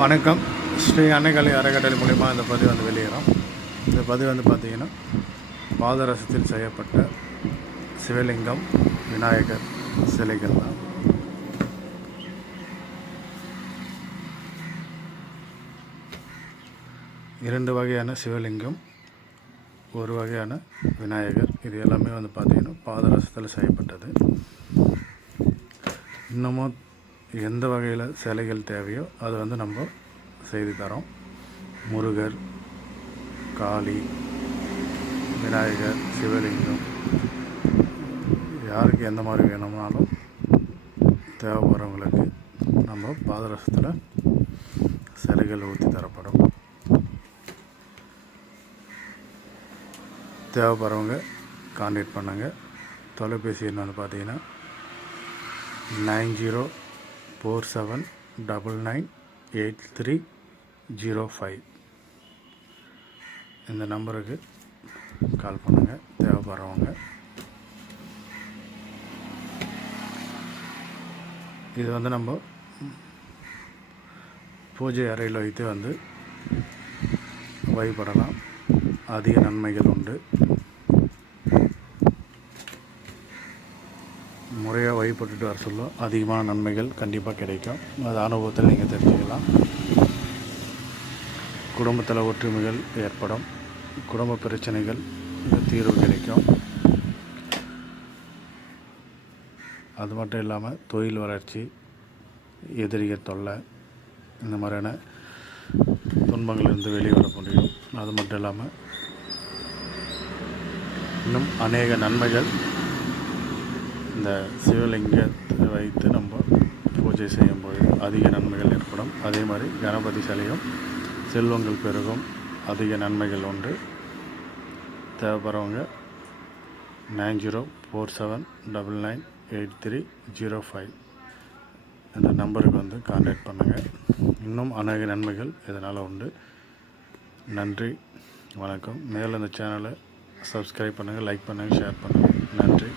வணக்கம். ஸ்ரீ அன்னைக்கலை அறக்கட்டளை மூலிமா இந்த பதிவு வெளியிடறோம். இந்த பதிவு பார்த்திங்கன்னா பாதரசத்தில் செய்யப்பட்ட சிவலிங்கம், விநாயகர் சிலைகள் தான். இரண்டு வகையான சிவலிங்கம், ஒரு வகையான விநாயகர். இது எல்லாமே பார்த்திங்கன்னா பாதரசத்தில் செய்யப்பட்டது. இன்னமும் எந்த வகையில் சிலைகள் தேவையோ அது நம்ம செய்து தரோம். முருகர், காளி, விநாயகர், சிவலிங்கம், யாருக்கு எந்த மாதிரி வேணும்னாலும் தேவைப்படுறவங்களுக்கு நம்ம பாதரசத்தில் சிலைகள் ஊற்றி தரப்படும். தேவைப்படுறவங்க கான்டாக்ட் பண்ணுங்கள். தொலைபேசி எண் பார்த்தீங்கன்னா 9047998305. இந்த நம்பருக்கு கால் பண்ணுங்கள் தேவைப்படுறவங்க. இது நம்ம பூஜை அறையில் வைத்து வழிபடலாம். அதிக நன்மைகள் உண்டு. முறையாக வழிபட்டுட்டு வர சொல்ல அதிகமான நன்மைகள் கண்டிப்பாக கிடைக்கும். அது அனுபவத்தில் நீங்கள் தெரிஞ்சுக்கலாம். குடும்பத்தில் ஒற்றுமைகள் ஏற்படும். குடும்ப பிரச்சனைகள் தீர்வு கிடைக்கும். அது மட்டும் இல்லாமல் தொழில் வளர்ச்சி, எதிரிகள் தொல்லை, இந்த மாதிரியான துன்பங்களிலிருந்து வெளியே வர முடியும். அது மட்டும் இல்லாமல் இன்னும் அநேக நன்மைகள் இந்த சிவலிங்கத்தை வைத்து நம்ம பூஜை செய்யும்போது அதிக நன்மைகள் ஏற்படும். அதே மாதிரி கணபதி சிலையும் செல்வங்கள் பெருகும். அதிக நன்மைகள் உண்டு. தேவைப்படுறவங்க 9047998305 இந்த நம்பருக்கு கான்டாக்ட் பண்ணுங்கள். இன்னும் அநேக நன்மைகள் இதனால் உண்டு. நன்றி, வணக்கம். மேலும் இந்த சேனலை சப்ஸ்கிரைப் பண்ணுங்கள், லைக் பண்ணுங்கள், ஷேர் பண்ணுங்கள். நன்றி.